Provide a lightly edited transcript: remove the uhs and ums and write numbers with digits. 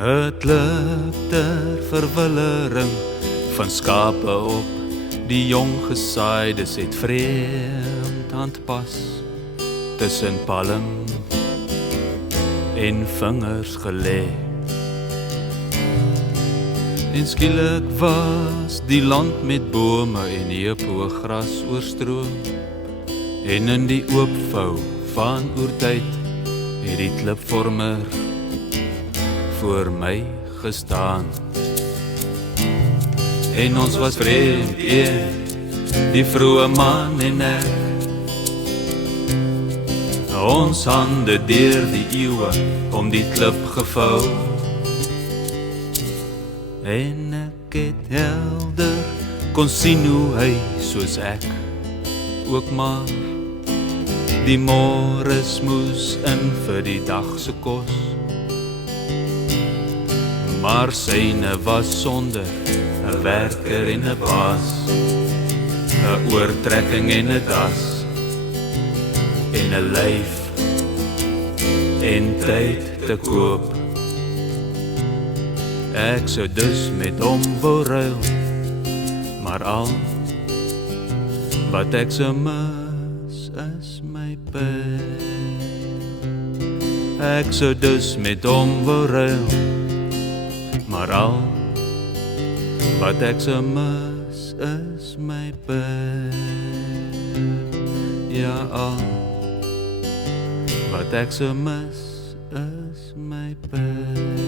Het lig ter verwillering van skape op, die jong gesaaides het vreemd handpas, tussen palm en vingers gelê. En skielik was die land met bome en heuphoëgras oorstroom, en in die oopvou van oertyd het die klipvormer voor my gestaan. En ons was vreemd die vroeë man en ek, ons hande deur die eeue om die klip gevou. En ek het helder kon sien hoe hy soos ek ook maar die môres moes in vir die dag se kos. Maar syne was sonder 'n werker en 'n baas, 'n oortrekking en 'n das, en 'n lyf en tyd te koop. Ek sou dus met hom wou ruil, maar al wat ek sou mis is my pyn. Ek sou dus met hom wou ruil, maar al wat ek sou mis is my pyn. Ja, al wat ek sou mis is my pyn.